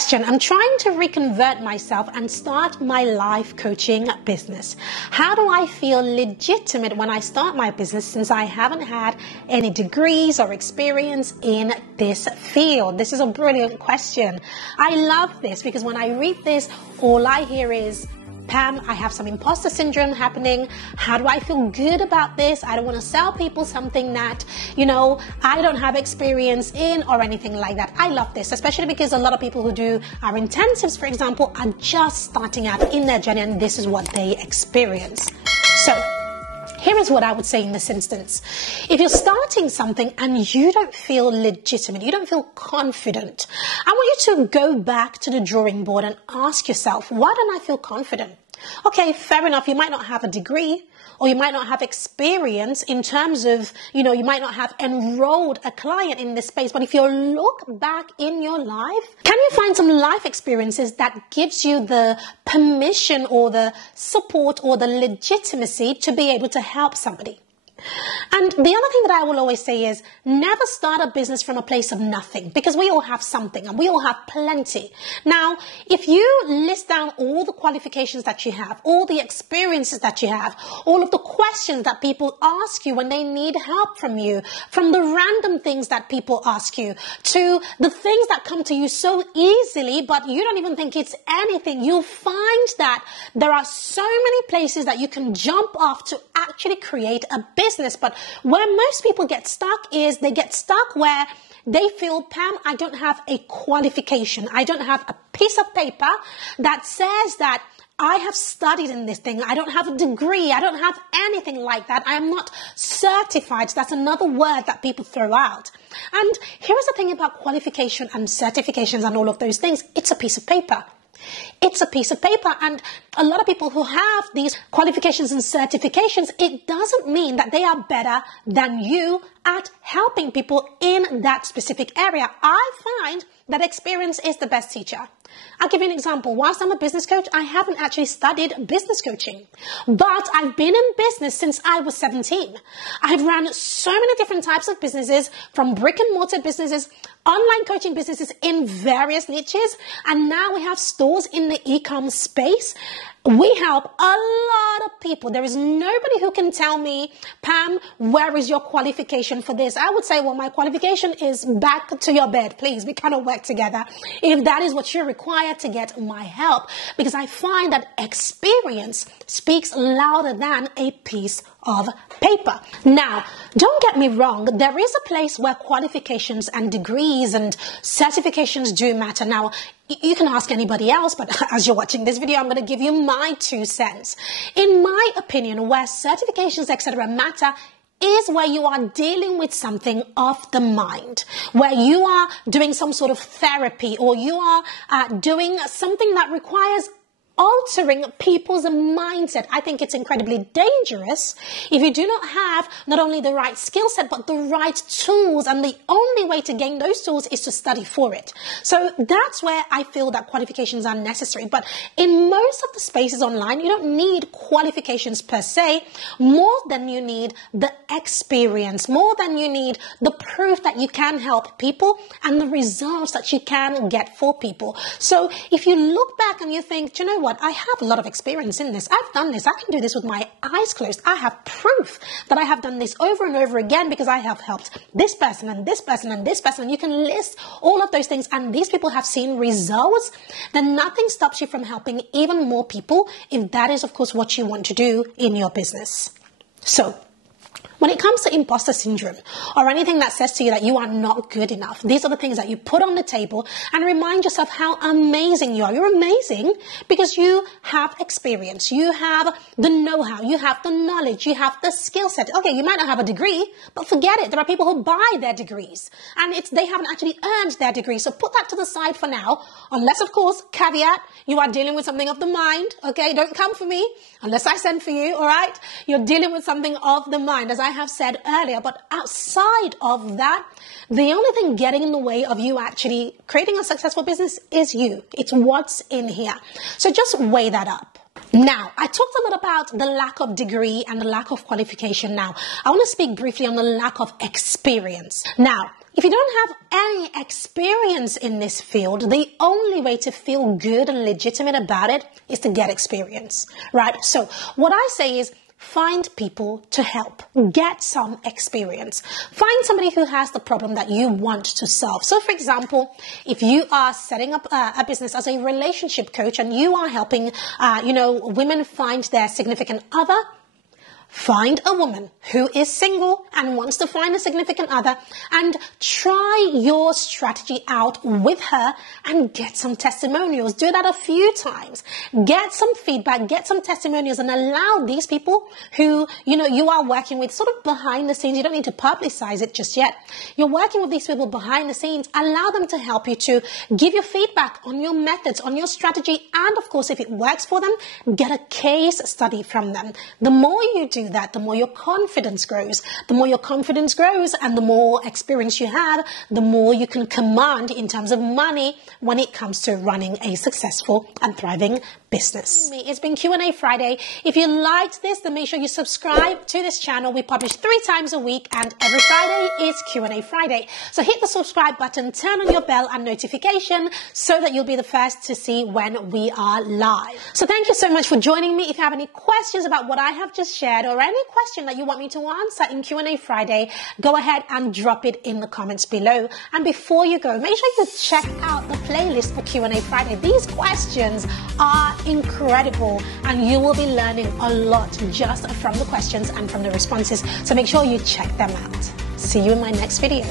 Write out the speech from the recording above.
Question: I'm trying to reconvert myself and start my life coaching business. How do I feel legitimate when I start my business since I haven't had any degrees or experience in this field? This is a brilliant question. I love this because when I read this, all I hear is, Pam, I have some imposter syndrome happening. How do I feel good about this? I don't want to sell people something that, I don't have experience in or anything like that. I love this, especially because a lot of people who do our intensives, for example, are just starting out in their journey and this is what they experience. So here is what I would say in this instance. If you're starting something and you don't feel legitimate, you don't feel confident, I want you to go back to the drawing board and ask yourself, why don't I feel confident? Okay, fair enough. You might not have a degree or you might not have experience in terms of, you might not have enrolled a client in this space. But if you look back in your life, can you find some life experiences that gives you the permission or the support or the legitimacy to be able to help somebody? And the other thing that I will always say is never start a business from a place of nothing, because we all have something and we all have plenty. Now, if you list down all the qualifications that you have, all the experiences that you have, all of the questions that people ask you when they need help from you, from the random things that people ask you to the things that come to you so easily, but you don't even think it's anything, you'll find that there are so many places that you can jump off to actually create a business. But where most people get stuck is they get stuck where they feel, Pam, I don't have a qualification. I don't have a piece of paper that says that I have studied in this thing. I don't have a degree. I don't have anything like that. I am not certified. That's another word that people throw out. And here's the thing about qualification and certifications and all of those things. It's a piece of paper. It's a piece of paper, and a lot of people who have these qualifications and certifications, it doesn't mean that they are better than you at helping people in that specific area. I find that experience is the best teacher. I'll give you an example. Whilst I'm a business coach, I haven't actually studied business coaching, but I've been in business since I was 17. I've run so many different types of businesses, from brick and mortar businesses, online coaching businesses in various niches, and now we have stores in the e-com space. We help a lot of people. There is nobody who can tell me, Pam, where is your qualification for this? I would say, well, my qualification is back to your bed. Please, we cannot work together if that is what you're required to get my help, because I find that experience speaks louder than a piece of paper. Now, don't get me wrong. There is a place where qualifications and degrees and certifications do matter. Now, you can ask anybody else, but as you're watching this video, I'm going to give you my 2 cents. In my opinion, where certifications, etc. matter is where you are dealing with something of the mind, where you are doing some sort of therapy, or you are doing something that requires altering people's mindset. I think it's incredibly dangerous if you do not have not only the right skill set, but the right tools. And the only way to gain those tools is to study for it. So that's where I feel that qualifications are necessary. But in most of the spaces online, you don't need qualifications per se, more than you need the experience, more than you need the proof that you can help people and the results that you can get for people. So if you look back and you think, do you know what? I have a lot of experience in this. I've done this. I can do this with my eyes closed. I have proof that I have done this over and over again because I have helped this person and this person and this person. And you can list all of those things, and these people have seen results. Then nothing stops you from helping even more people if that is, of course, what you want to do in your business. So, when it comes to imposter syndrome or anything that says to you that you are not good enough, these are the things that you put on the table and remind yourself how amazing you are. You're amazing because you have experience, you have the know-how, you have the knowledge, you have the skill set. Okay, you might not have a degree, but forget it. There are people who buy their degrees and they haven't actually earned their degree. So put that to the side for now, unless, of course, caveat, you are dealing with something of the mind. Okay, don't come for me unless I send for you, all right? You're dealing with something of the mind, as I have said earlier. But outside of that, the only thing getting in the way of you actually creating a successful business is you. It's what's in here. So just weigh that up. Now, I talked a lot about the lack of degree and the lack of qualification. Now, I want to speak briefly on the lack of experience. Now, If you don't have any experience in this field, the only way to feel good and legitimate about it is to get experience, right? So what I say is, find people to help. Get some experience. Find somebody who has the problem that you want to solve. So, for example, if you are setting up a business as a relationship coach and you are helping, women find their significant other, find a woman who is single and wants to find a significant other and try your strategy out with her and get some testimonials. Do that a few times. Get some feedback, get some testimonials, and allow these people who, you are working with sort of behind the scenes. You don't need to publicize it just yet. You're working with these people behind the scenes. Allow them to help you to give you feedback on your methods, on your strategy. And of course, if it works for them, get a case study from them. The more you do that, the more your confidence grows. The more your confidence grows and the more experience you have, the more you can command in terms of money when it comes to running a successful and thriving business. It's been Q&A Friday. If you liked this, then make sure you subscribe to this channel. We publish 3 times a week and every Friday is Q&A Friday. So hit the subscribe button, turn on your bell and notification so that you'll be the first to see when we are live. So thank you so much for joining me. If you have any questions about what I have just shared or any question that you want me to answer in Q&A Friday, go ahead and drop it in the comments below. And before you go, make sure you check out the playlist for Q&A Friday. These questions are incredible and you will be learning a lot just from the questions and from the responses. So make sure you check them out. See you in my next video.